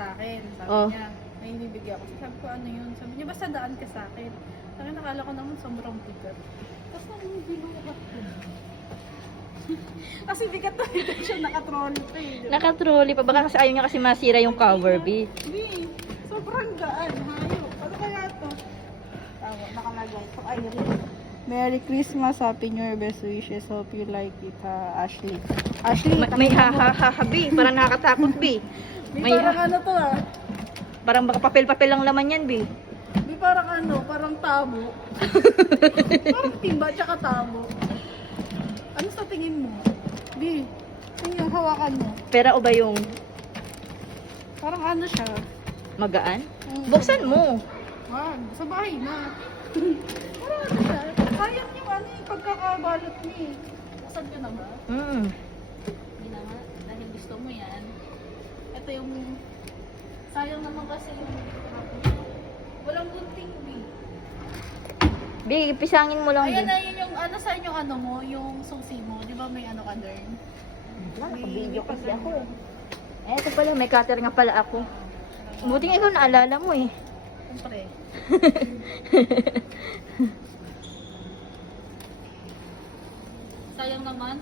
sa akin. Sabi Oh. niya, may bibigyan ako. Sabi ko, ano yun? Sabi niya, basta daan ka sa akin. Sabi nakala ko naman sobrang bigat. Tapos nang binuhat ko. Kasi bigat na bigat siya, nakatrolley pa eh. Nakatrolley pa. Baka kasi ayaw niya kasi masira yung cover, B. Hindi, sobrang gaan. Hayop. Ano kaya to? Tawa, nakalagay. So, ayun. Merry Christmas, Happy New Year, best wishes. Hope you like it, Ashley. Ashley, May ha-ha-ha, B. Parang nakakatakot, B. May parang ano to Parang baka papel-papel lang laman yan, B. Di parang ano, parang tabo. Parang timba tsaka tabo. Ano sa tingin mo? Di, yun yung hawakan mo. Pera o ba yung Parang ano siya. magaan? Buksan mo. Wag, sa bahay na. Parang ano siya. Sayang yung ano yung pagkakabalot niya eh. Buksan ko na ba? Hindi na nga, dahil gusto mo yan. Ito yung, sayang naman kasi yung, walang gunting eh. B, pisangin mo lang, B. Ayan na yun yung, ano saan yung ano mo, yung susi mo, di ba may ano ka dern? Naka-video kasi ako eh. Eto pala, may cutter nga pala ako. Buti nga ikaw naalala mo eh. Siyempre. Sayang naman,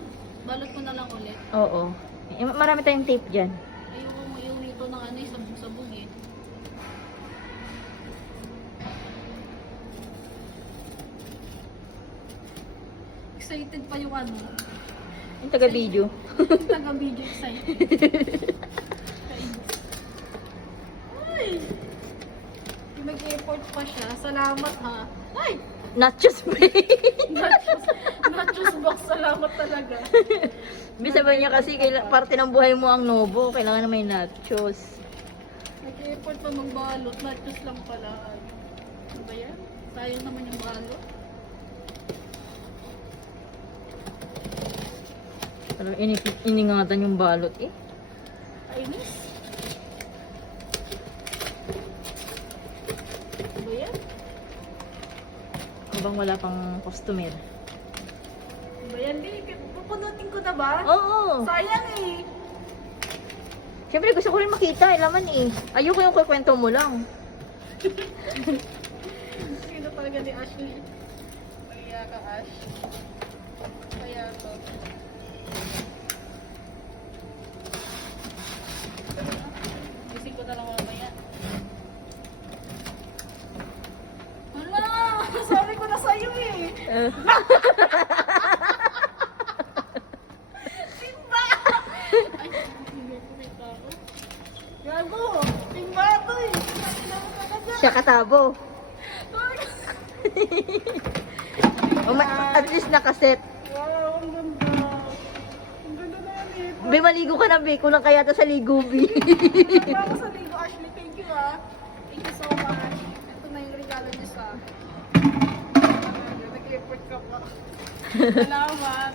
balot mo na lang ulit. Oo. Marami tayong tape dyan. Ayoko mo iuwi ito ng ano, sabog-sabog eh. Excited pa yung ano. Yung taga-video. Yung taga-video excited. Ay! Mag-effort pa siya. Salamat ha. Ay! Nachos, B. Nachos box. Salamat talaga. Sabi niya kasi parte ng buhay mo ang Novo. Kailangan na may nachos. Nag-effort pa magbalot. Nachos lang pala. Ano ba yan? Sayang naman yung balot. Parang iningatan yung balot eh. Kainis. Ano ba yan? Habang wala pang customer. Ano ba yan? Pupunutin ko na ba? Oo. Sayang eh. Siyempre gusto ko rin makita. Laman eh. Ayoko yung kukwento mo lang. Sino talaga ni Ashley? Kaya ka, Ash. Kaya to. Isip ko na lang mamaya. Hala! Sabi ko na sa'yo eh. Timba! Ay, kumita ako. Gago! Timba to eh. Tinamo ka na dyan. Siya katabo. At least nakaset. Wow, ang ganda. Ang ganda na yan eh. Be, maligo ka na, Be. Kulang kaya ta sa ligo, Be. Para sa ligo, Ashley. Thank you ah. Thank you so much. Ito na yung regalo niya sa... Nag-effort ka pa. Salamat.